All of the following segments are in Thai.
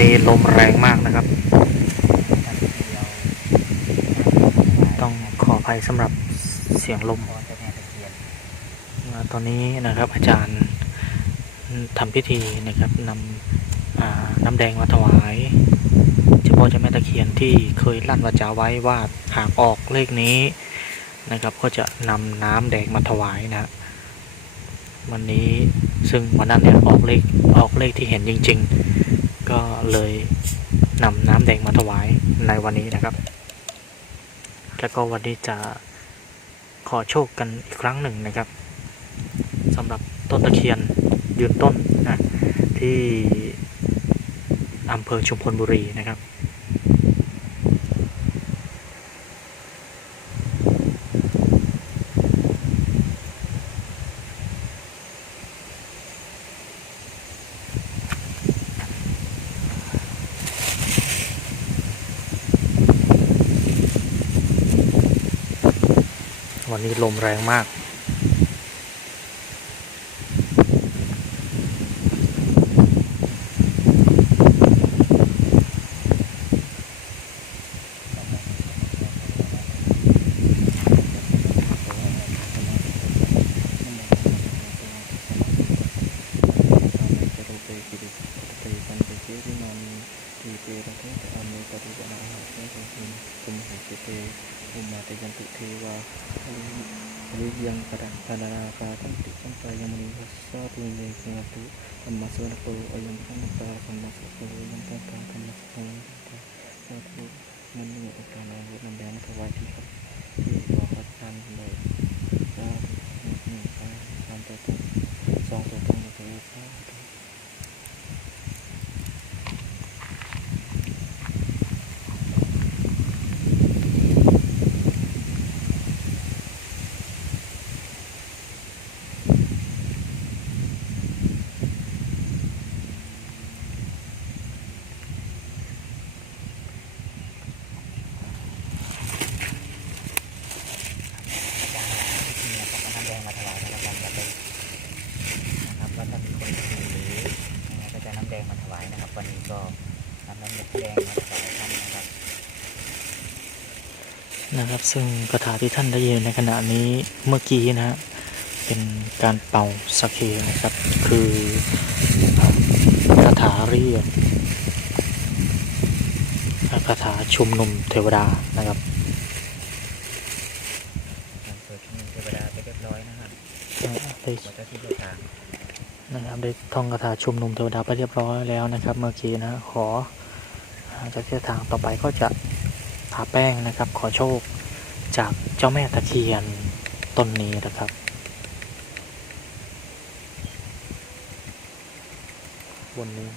นี้ลมแรงมากนะครับ ต้องขออภัยสำหรับเสียงลม ตอนนี้นะครับอาจารย์ทำพิธีนะครับนำน้ำแดงมาถวายเฉพาะเจ้าแม่ตะเคียนที่เคยลั่นวาจาไว้ว่าหากออกเลขนี้นะครับ ก็จะนำน้ำแดงมาถวายนะวันนี้ซึ่งวันนั้นเนี่ยออกเลขออกเลขที่เห็นจริง ๆ ก็เลยนำน้ำแดงมาถวายในวันนี้นะครับ แล้วก็วันนี้จะขอโชคกันอีกครั้งหนึ่งนะครับสำหรับต้นตะเคียนยืนต้นนะที่อำเภอชุมพลบุรีนะครับ วันนี้ลมแรงมาก อุมาตยันติเทวาอริยังกระดังพานาคาตันติสัมปายมณีวัสสะตุเมฆงตุธรรมสวนโกอยัมพันตาธรรมสโกยัมพันตาธรรมสโกสาธุมันมีโอกาสในวันนั้นแดงถวายที่ครับที่บอกอาจารย์เลยสาธุหนึ่งหนึ่งสามสามตัวตรงสองตัวตรงตัวสาธุ น้ำแดงมาถวายแล้วกันวันนี้นะครับว่าถ้ามีคนถือยังไงก็จะน้ำแดงมาถวายนะครับ วันนี้ก็นำน้ำแดงมาถวายท่านนะครับ นะครับ ซึ่งคาถาที่ท่านได้ยินในขณะนี้เมื่อกี้นะฮะเป็นการเป่าสกเคนะครับ คือคาถาเรียกคาถาชุมนุมเทวดานะครับเปิดชุมนุมเทวดาไปเรียบร้อยนะครับได้วัดที่เดินทางนะครับได้ท่องคาถาชุมนุมเทวดาไปเรียบร้อยแล้วนะครับ เมื่อกี้นะขอจากเส้นทางต่อไปก็จะทาแป้งนะครับ ขอโชค จากเจ้าแม่ตะเคียนต้นนี้นะครับบนนี้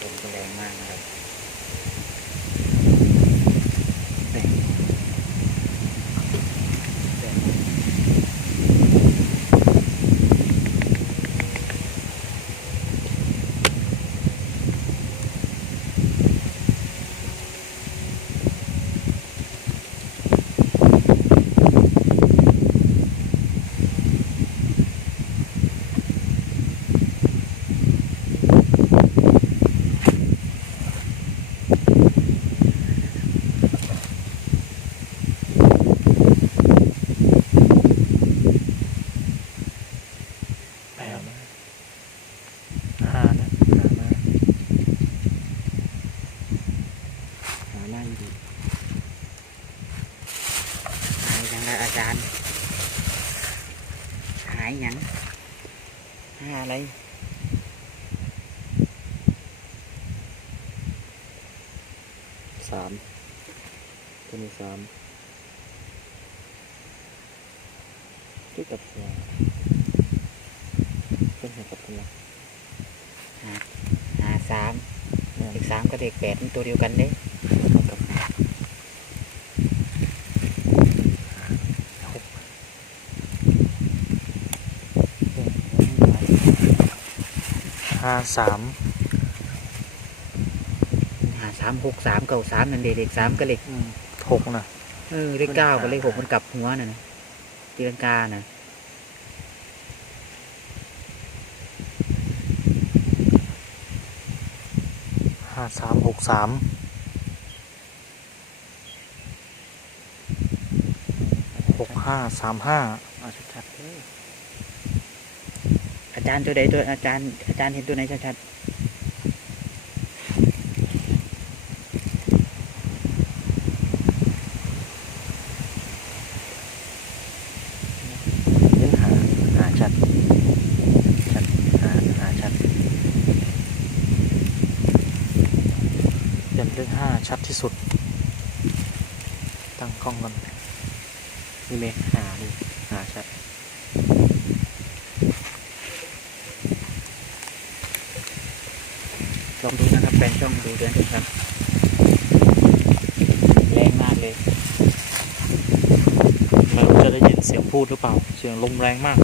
ผมก็แรงมาก นะครับแปดห้านะห้านะ หาหน้าอยู่หายยังไงอาจารย์ หายยัง หาอะไรสามตัวนี้สามที่กับหัวเป็นหัวกับหัวหาสามเนี่ยเด็กสามกับเด็กแปดมันตัวเดียวกันเด้ กับหัว หก ห้าสามหาสามหกสามเก้าสามนั่นเด็กเลขสามก็เลขหกนะเออเลขเก้ากับเลขหกมันกลับหัวน่ะนะตีลังกาน่ะห้าสามหกสามหกห้าสามห้าเอาชัดๆเลยอา จารย์ตัวใดตัวอาจารย์อาจารย์เห็นตัวไหนชัดเน้นหาหาชัดชัดหาหาชัดเป็นเลขห้าชัดที่สุด ตั้งกล้องกันนี่ไหมหานี่หาชัด ๆลองดูนะครับแฟนช่องดูเดือนครับแรงมากเลยไม่รู้จะได้ยินเสียงพูดหรือเปล่า เสียงลมแรงมาก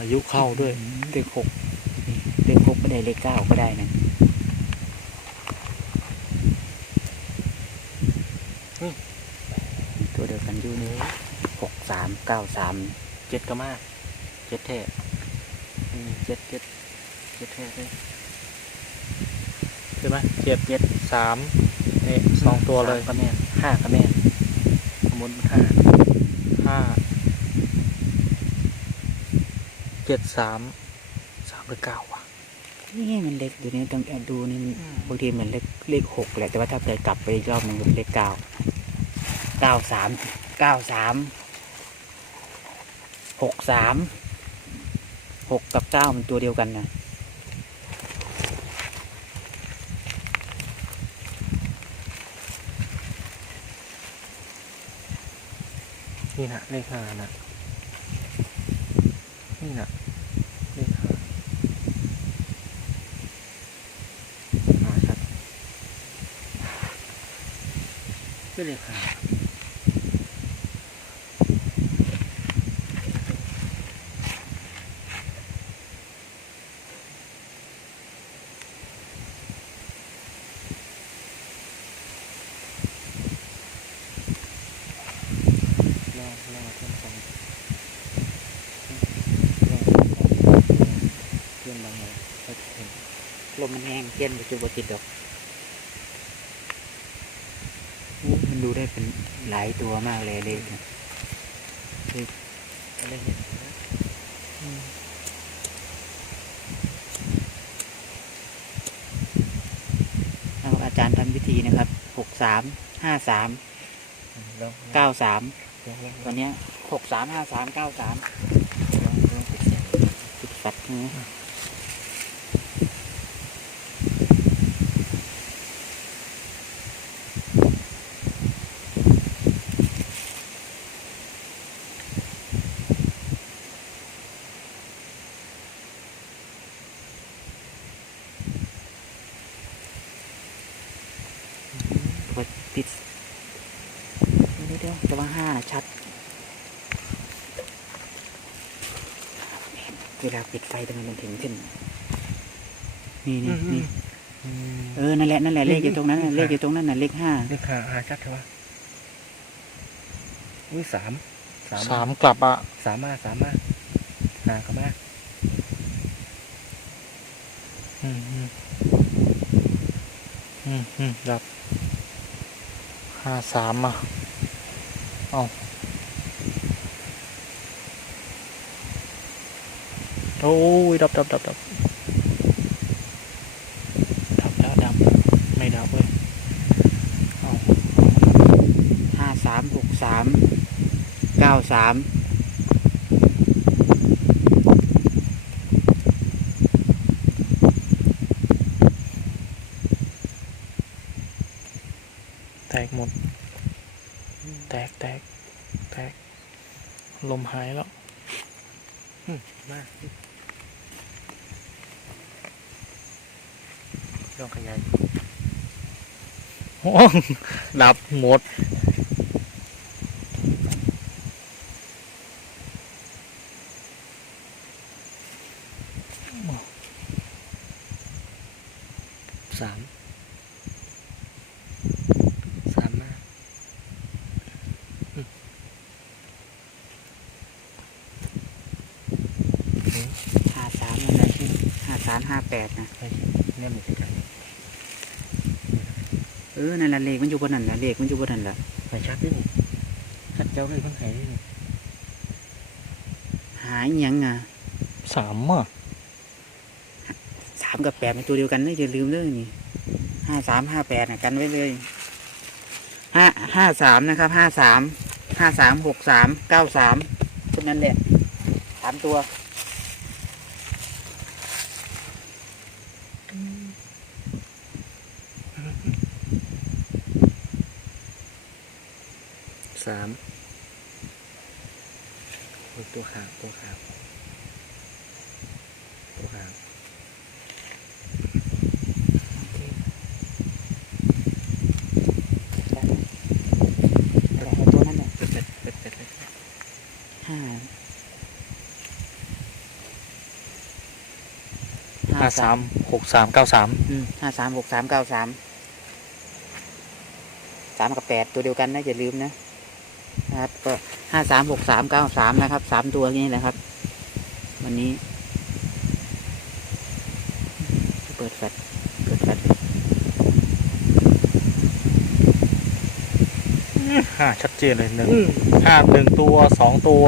อายุเข้าด้วยเลขหกเลขหกก็ได้เลขเก้าก็ได้นะตัวเดียวกันอยู่นี่หกสามเก้าสามเจ็ดก็มากเจ็ดแท้อืมเจ็ดเจ็ดเจ็ดแท้เลย ใช่ไหมเจ็ดเจ็ดสามนี่สองตัวเลยสามก็แม่นห้าก็แม่นสมมติมันห้าห้าเจ็ดสามสามหรือเก้าวะนี่มันเล็กดูนี่ต้องดูนี่มันบางทีเหมือนเลขเลขหกแหละแต่ว่าถ้าเกิดกลับไปอีกรอบหนึงเป็นเลขเก้าเก้าสามเก้าสามหกสามหกกับเก้ามันตัวเดียวกันนะ นี่นะเลขห้านะนี่นะเลขห้าหาชัดเลขห้า ล่อล่อเพื่อนฟังล่อเพื่อนบางหน่อยก็เห็น ลมมันแห้งเย็นไปจุบติดดอกอู้มันดูได้เป็นหลายตัวมากเลยเลขเนี่ยอะไรเห็นนะเอาอาจารย์ทำพิธีนะครับ หกสาม ห้าสามลองเก้าสามลองลองลวัองนเนี้หกสาม ห้าสาม เก้าสามลองลองปิดเสียงปิดฟัดนะกดปิดเดี๋ยวเดี๋ยว แต่ว่าห้าน่ะชัด เวลาปิดไฟทำไมมันถึงขึ้น นี่นี่นี่อืมเออ นั่นแหละ นั่นแหละ เลขอยู่ตรงนั้นน่ะนี่เลขอยู่ตรงนั้นน่ะ เลขห้าเลขห้าหาชัดเถอะวะอุ้ยสามสามกลับอะสามมาสามมาหาก็มาอืมอืมอืมอืมดับห้าสามอะ เอาโอ้ยดับดับดับดับดับแล้วดับ ไม่ดับเว้ยเอาห้าสามหกสามเก้าสามแตกหมด แตกแตกแตก ลมหายแล้วมากลองขยายโอ้ดับหมด สาม เนี่ยมันจะไกลเออนั่นแหละเลขมันอยู่บนนั่นแหละเลขมันอยู่บนนั่นแหละไปชัดด้วยนี่ชัดเจ้าเลยมันหายด้วยนี่หายยังอะสามอะสามกับแปดเป็นตัวเดียวกันนะอย่าลืมเลยนี่ห้าสามห้าแปดนะกันไว้เลยห้าห้าสามนะครับห้าสามห้าสามหกสามเก้าสามพวกนั้นแหละสามตัว สามโอ้ยตัวขาวตัวขาวตัวขาวแต่เอาตัวนั้นแหละเป็ดเป็ดเป็ดเป็ดเป็ดห้าห้าสามหกสามเก้าสามอืมห้าสามหกสามเก้าสามสามกับแปดตัวเดียวกันนะอย่าลืมนะ นะครับ ก็ห้าสามหกสามเก้าสามนะครับสามตัวนี้แหละครับ วันนี้ เปิดแฟลชเปิดแฟลชห้าชัดเจนเลยหนึ่งห้าหนึ่งตัวสองตัว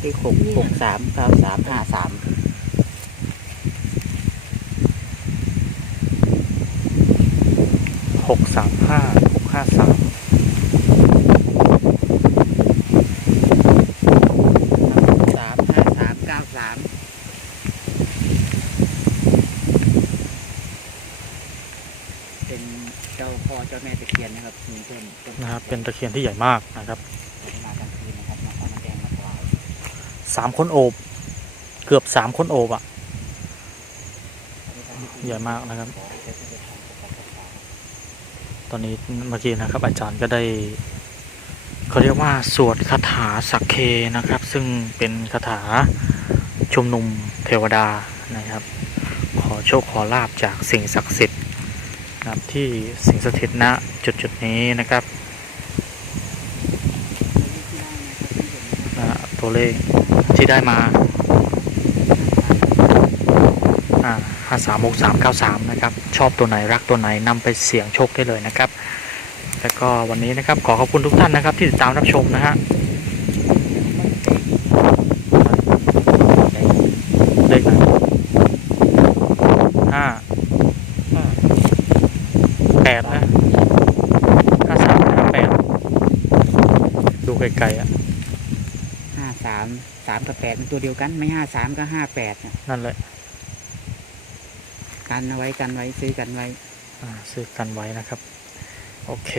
เลขหกหกสามเก้าสามห้าสามหกสามห้าหกห้าสาม สามห้าสามเก้าสามเป็นเจ้าพ่อเจ้าแม่ตะเคียนนะครับมีเพื่อนต้ นะครับ เป็น ตะเคียนที่ใหญ่มากนะครับเวลากลางคืนนะครับมาเอาน้ำแดงมาถวายสามคนโอบ เกือบสามคนโอบอะ ใหญ่มากนะครับ ตอนนี้เมื่อกี้นะครับ อาจารย์ก็ได้เขาเรียกว่าสวดคาถาสักเคนะครับ ซึ่งเป็นคาถาชุมนุมเทวดานะครับ ขอโชคขอลาบจากสิ่งศักดิ์สิทธิ์นะครับที่สิ่งสถิตณจุดจุดๆนี้นะครับนะ ตัวเลขที่ได้มาห้าสามหกสามเก้าสามนะครับ ชอบตัวไหนรักตัวไหนนำไปเสี่ยงโชคได้เลยนะครับ แล้วก็วันนี้นะครับขอขอบคุณทุกท่านนะครับ ที่ติดตามรับชมนะฮะเลขไหนห้าแปดนะห้าสามห้าแปดดูไกลๆอะ ห้าสามสามกับ แปดเป็นตัวเดียวกัน ไม่ห้าสามก็ห้าแปดน่ะนั่นแหละกันเอาไว้กันไว้ซื้อกันไว้อ่าซื้อกันไว้นะครับ โอเค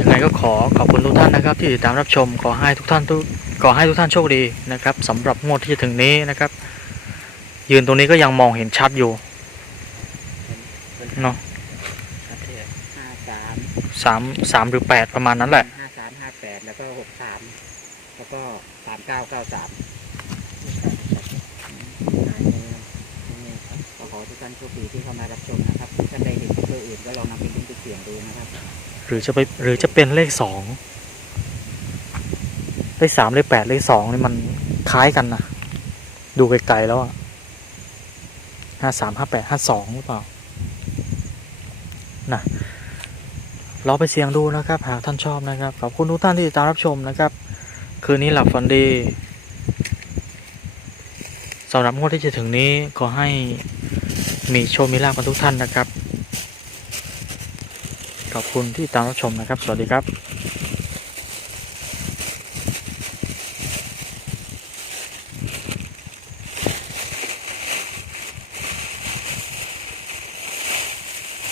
ยังไงก็ขอขอบคุณทุกท่านนะครับ ที่ติดตามรับชมขอให้ทุกท่านทุกขอให้ทุกท่านโชคดีนะครับสำหรับงวดที่จะถึงนี้นะครับ ยืนตรงนี้ก็ยังมองเห็นชัดอยู่เนาะ ชัดเท่ ห้าสาม สามสามหรือแปดประมาณนั้นแหละ ห้าสามห้าแปดแล้วก็หกสามแล้วก็สามเก้าเก้าสามไม่ชัดไม่ชัดหายเลยนะนี่ครับก็ขอให้ทุกท่านโชคดีที่เข้ามารับชมนะครับท่านใดเห็นตัวอื่นก็ลองนำไปเล่นไปเสี่ยงดูนะครับหรือจะไปหรือจะเป็นเลขสองเลขสามเลขแปดเลขสองนี่มันคล้ายกันนะดูไกลๆแล้วอะห้าสามห้าแปดห้าสองหรือเปล่านะ เราไปเสี่ยงดูนะครับ หากท่านชอบนะครับ ขอบคุณทุกท่านที่ติดตามรับชมนะครับ คืนนี้หลับฝันดีสำหรับงวดที่จะถึงนี้ขอให้มีโชคมีลาภกันทุกท่านนะครับ ขอบคุณที่ติดตามรับชมนะครับ สวัสดีครับ